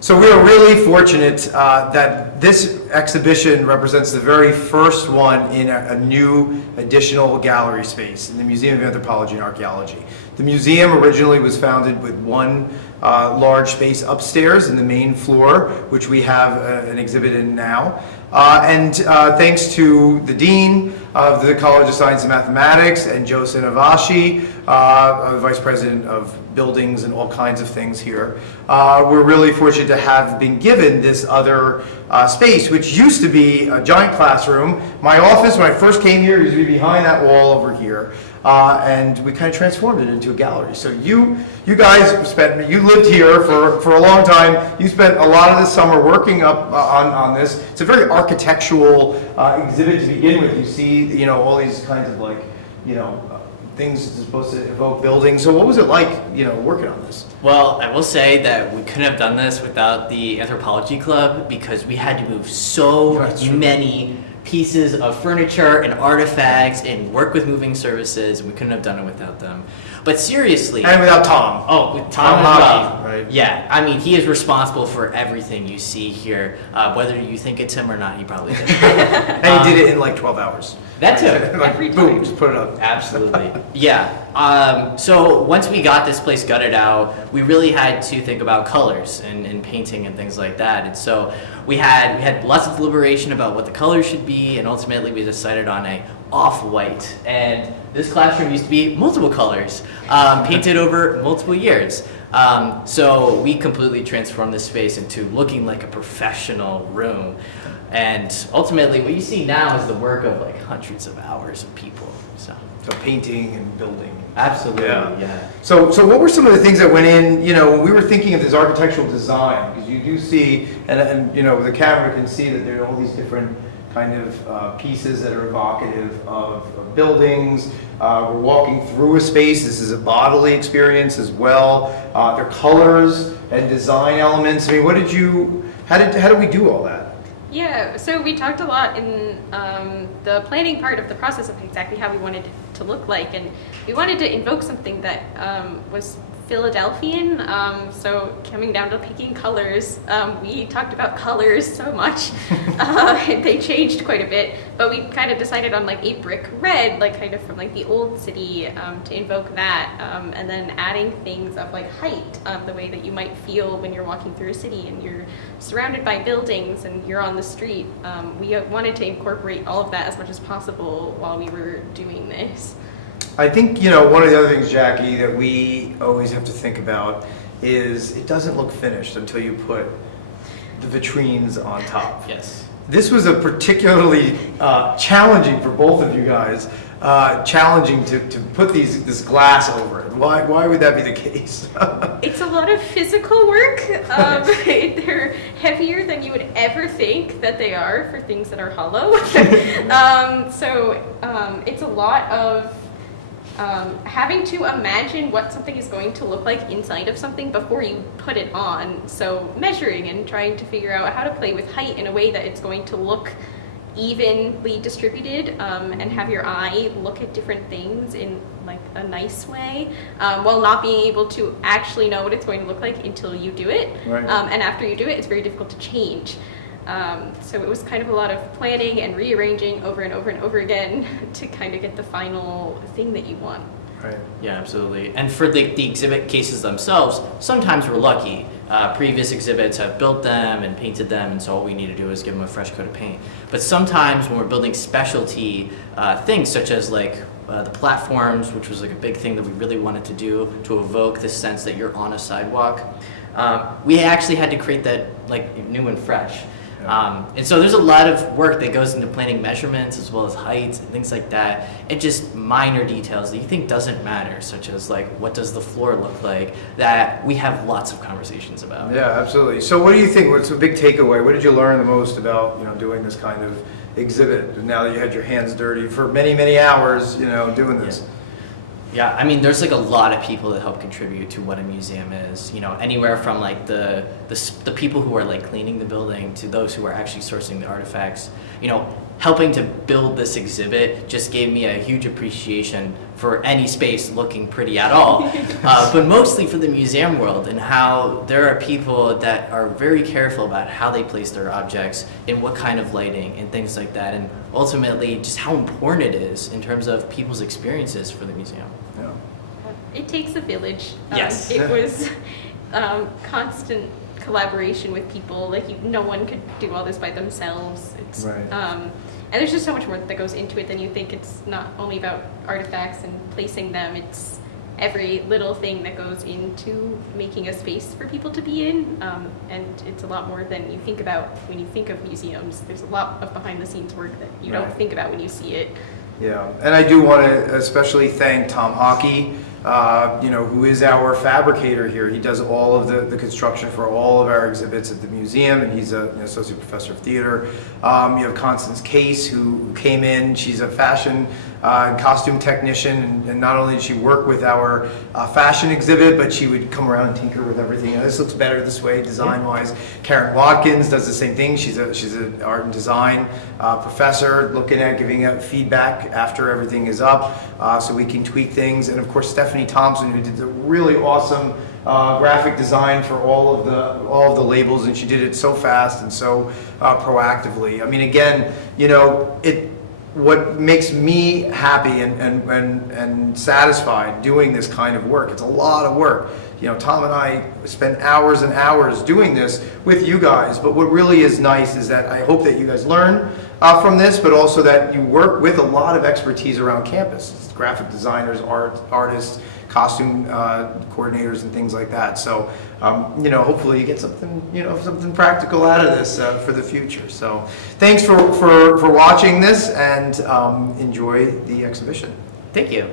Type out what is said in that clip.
So we are really fortunate that this exhibition represents the very first one in a new additional gallery space in the Museum of Anthropology and Archaeology. The museum originally was founded with one large space upstairs in the main floor, which we have an exhibit in now. Thanks to the Dean of the College of Science and Mathematics and Joe Sinavashi, Vice President of Buildings and all kinds of things here, we're really fortunate to have been given this other space, which used to be a giant classroom. My office, when I first came here, used to be behind that wall over here. And we kind of transformed it into a gallery. So you guys you lived here for a long time. You spent a lot of the summer working up on this. It's a very architectural exhibit to begin with. You see, all these kinds of things supposed to evoke buildings. So what was it like, working on this? Well, I will say that we couldn't have done this without the Anthropology Club because we had to move so many pieces of furniture and artifacts and work with moving services. We couldn't have done it without them. But seriously. And without Tom. Oh, with Tom as well. Right. Yeah, I mean, he is responsible for everything you see here. Whether you think it's him or not, he probably did. And he did it in like 12 hours. That too. Every time. Boom, just put it up. Absolutely. Yeah. So once we got this place gutted out, we really had to think about colors and painting and things like that. And so we had lots of deliberation about what the colors should be, and ultimately we decided on a off-white. And this classroom used to be multiple colors, painted over multiple years. So we completely transformed this space into looking like a professional room. And ultimately, what you see now is the work of like hundreds of hours of people. So painting and building. Absolutely, yeah. So what were some of the things that went in, when we were thinking of this architectural design, because you do see, and the camera can see that there are all these different kind of pieces that are evocative of buildings. We're walking through a space. This is a bodily experience as well. There are colors and design elements. I mean, how did we do all that? Yeah, so we talked a lot in the planning part of the process of exactly how we wanted it to look like, and we wanted to invoke something that was Philadelphian, so coming down to picking colors, we talked about colors so much, they changed quite a bit, but we kind of decided on like a brick red, like kind of from like the old city, to invoke that, and then adding things of like height, the way that you might feel when you're walking through a city and you're surrounded by buildings and you're on the street. We wanted to incorporate all of that as much as possible while we were doing this. I think, one of the other things, Jackie, that we always have to think about is it doesn't look finished until you put the vitrines on top. Yes. This was a particularly challenging for both of you guys, challenging to put this glass over it. Why would that be the case? It's a lot of physical work. They're heavier than you would ever think that they are for things that are hollow. So it's a lot of having to imagine what something is going to look like inside of something before you put it on. So measuring and trying to figure out how to play with height in a way that it's going to look evenly distributed, and have your eye look at different things in like a nice way, while not being able to actually know what it's going to look like until you do it. Right. And after you do it, it's very difficult to change. So it was kind of a lot of planning and rearranging over and over and over again to kind of get the final thing that you want. Right. Yeah, absolutely. And for the exhibit cases themselves, sometimes we're lucky. Previous exhibits have built them and painted them, and so all we need to do is give them a fresh coat of paint. But sometimes when we're building specialty things, such as like the platforms, which was like a big thing that we really wanted to do to evoke the sense that you're on a sidewalk, we actually had to create that like new and fresh. And so there's a lot of work that goes into planning measurements as well as heights and things like that, and just minor details that you think doesn't matter, such as like what does the floor look like, that we have lots of conversations about. Yeah, absolutely. So what do you think, what's a big takeaway? What did you learn the most about doing this kind of exhibit now that you had your hands dirty for many, many hours doing this? Yeah, I mean, there's like a lot of people that help contribute to what a museum is. You know, anywhere from like the people who are like cleaning the building to those who are actually sourcing the artifacts. You know, helping to build this exhibit just gave me a huge appreciation for any space looking pretty at all, but mostly for the museum world and how there are people that are very careful about how they place their objects and what kind of lighting and things like that, and ultimately just how important it is in terms of people's experiences for the museum. Yeah. It takes a village. Yes. It was constant collaboration with people. Like no one could do all this by themselves. It's, Right. and there's just so much more that goes into it than you think. It's not only about artifacts and placing them. It's every little thing that goes into making a space for people to be in. And it's a lot more than you think about when you think of museums. There's a lot of behind the scenes work that you don't Right. think about when you see it. Yeah, and I do want to especially thank Tom Hockey, who is our fabricator here. He does all of the construction for all of our exhibits at the museum, and he's an associate professor of theater. You have Constance Case, who came in. She's a fashion and costume technician, and not only did she work with our fashion exhibit, but she would come around and tinker with everything. This looks better this way, design-wise. Karen Watkins does the same thing. She's an art and design professor, looking at giving feedback after everything is up, so we can tweak things. And of course, Stephanie Thompson, who did a really awesome graphic design for all of the labels, and she did it so fast and so proactively. I mean, again, what makes me happy and satisfied doing this kind of work, it's a lot of work. Tom and I spend hours and hours doing this with you guys, but what really is nice is that I hope that you guys learn from this, but also that you work with a lot of expertise around campus. It's graphic designers, artists, costume coordinators, and things like that. So, hopefully you get something practical out of this for the future. So, thanks for watching this, and enjoy the exhibition. Thank you.